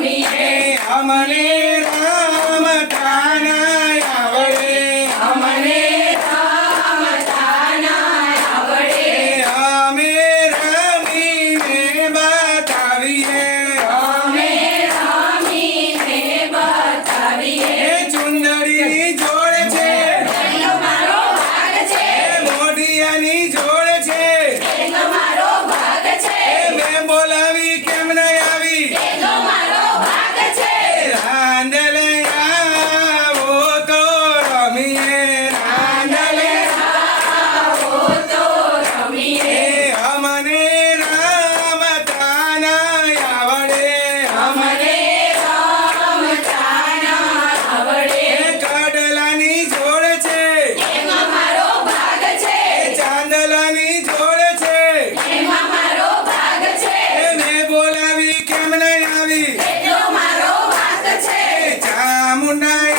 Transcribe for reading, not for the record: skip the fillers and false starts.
અમને રમતા ના આવડે અમને રમતા ના આવડે અમે રમીને બતાવીએ અમે રમીને બતાવીએ ચુંદડીની જોડ છે એનો મારો ભાગ છે મોઢિયાની જોડ છે એનો મારો ભાગ છે મેં બોલાવી કેમ નહીં આવી એનો મારો ભાગ છે રાંદલે આવો તો રમીએ રાંદલે આવો તો રમીએ અમને રમતા ના આવડે અમને રમતા ના આવડે કડલાની જોડ છે એમાં મારો ભાગ છે ચાંદલાની જોડ છે એમાં મારો ભાગ છે મેં બોલાવી કેમ નહીં આવી એનો મારો ભાગ છે ચામુંડા